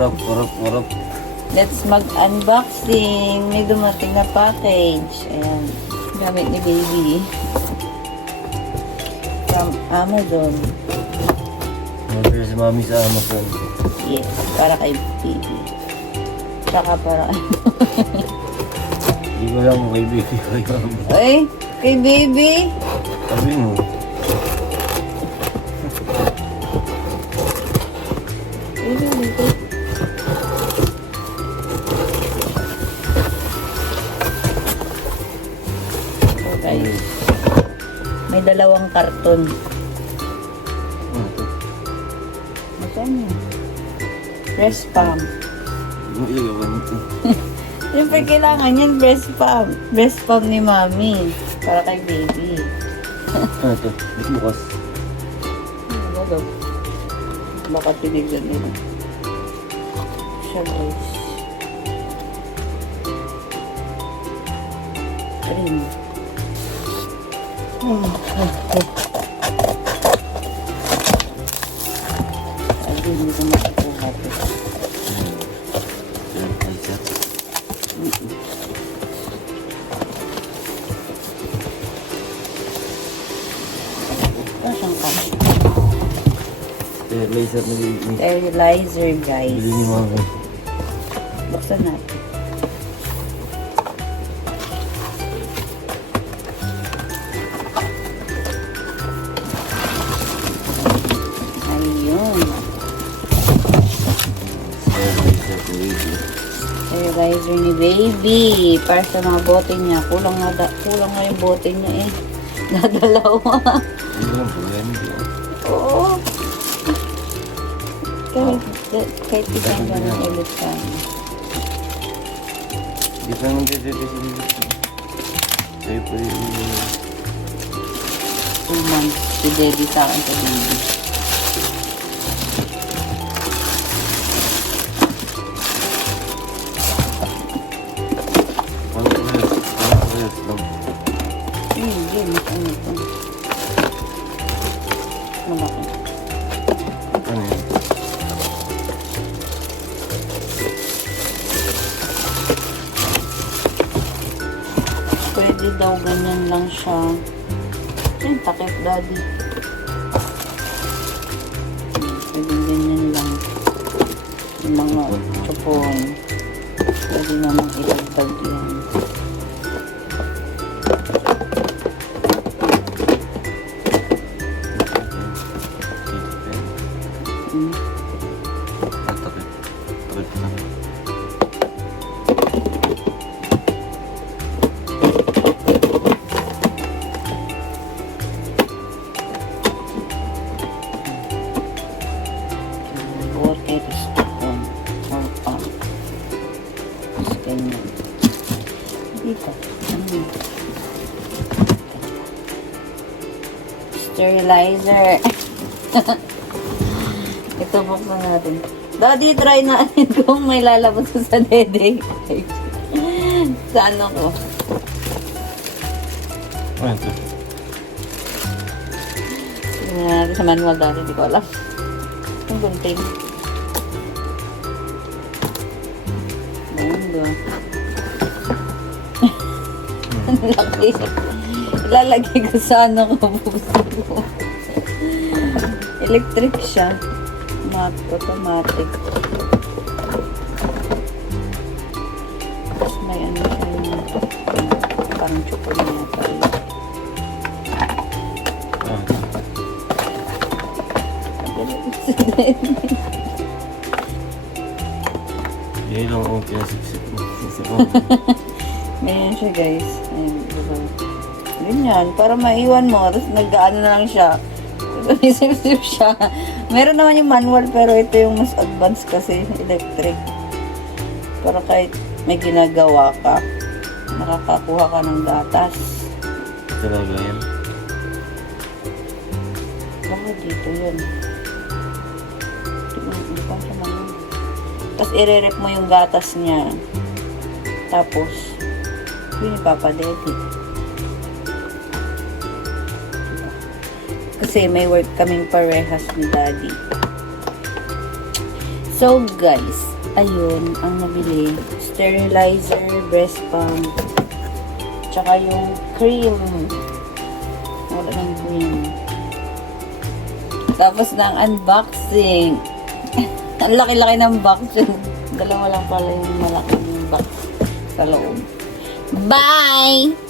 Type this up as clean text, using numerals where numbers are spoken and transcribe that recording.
Warap. Let's mag-unboxing. May dumating na package. Ayan. Gamit ni baby. From Amazon. Order si mami sa Amazon. Yes. Para kay baby. Saka para Hindi ko lang kay baby kay mami. Ay, kay baby. Sabi mo. Baby, dito. So guys, may dalawang karton. Ano to? Saan yun? Breast pump. Yung ilagawan ito. Siyempre kailangan yan, breast pump. Breast pump ni mami. Para kay baby. Ano to? Bukas. Ano daw? Baka tinignan nila. Siya guys. Rin. Ay, hindi ko makukuha ito. Yan, ay siya. Saan ka? Laser na baby. Sterilizer guys. Bili ni mami. Buksan natin. Ayun. Laser ko baby. Sterilizer ni baby. Para sa mga bote niya. Kulang nga yung bote niya eh. Nadalawa. Hindi lang po yan. Oo. Kahit isang ganun ulit ka. Hindi pa naman dito si baby. Sa'yo po yung 2 months si Debbie sa akin sa baby. ano lang. Hindi, ano ito? Malaki. Ano yan? Pwede daw ganyan lang siya. Ay, takip daddy. Pwede ganyan lang. Yung mga chupon. Pwede naman ilagdag yan. Hmm. Takip. Takip na. Water spoon or pump. Tapos ganyan. Dito. Ano? Sterilizer. Ito buksan natin. Daddy, try natin kung may lalabas sa dede. Sa ano ko. Ano ito? Tingnan natin sa manual dati. Hindi ko alam. Ang gunting. Bunga. Ang laki. Ilalagay ko sa ano ko. Electric siya. Automatic. Tapos may ano siya yung parang chocolate. Yan lang ang pinasipsip mo. Ganyan siya guys. Ayun, diba? Ganyan. Para maiwan mo. Tapos nag-ano na lang siya. Isip-sip siya. Meron naman yung manual pero ito yung mas advanced kasi electric. Para kahit may ginagawa ka, nakakakuha ka ng gatas. Talaga yan. Baka dito yun. Hindi pa siya manual. Tapos i-rep mo yung gatas niya. Tapos, yun ipapadedit. Kasi may work kaming parehas ni Daddy. So guys, ayun ang nabili. Sterilizer, breast pump, tsaka yung cream. Wala ng cream. Tapos na ang unboxing. Ang laki-laki ng box yun. Dalawa lang pala yung malaking box sa loob. Bye!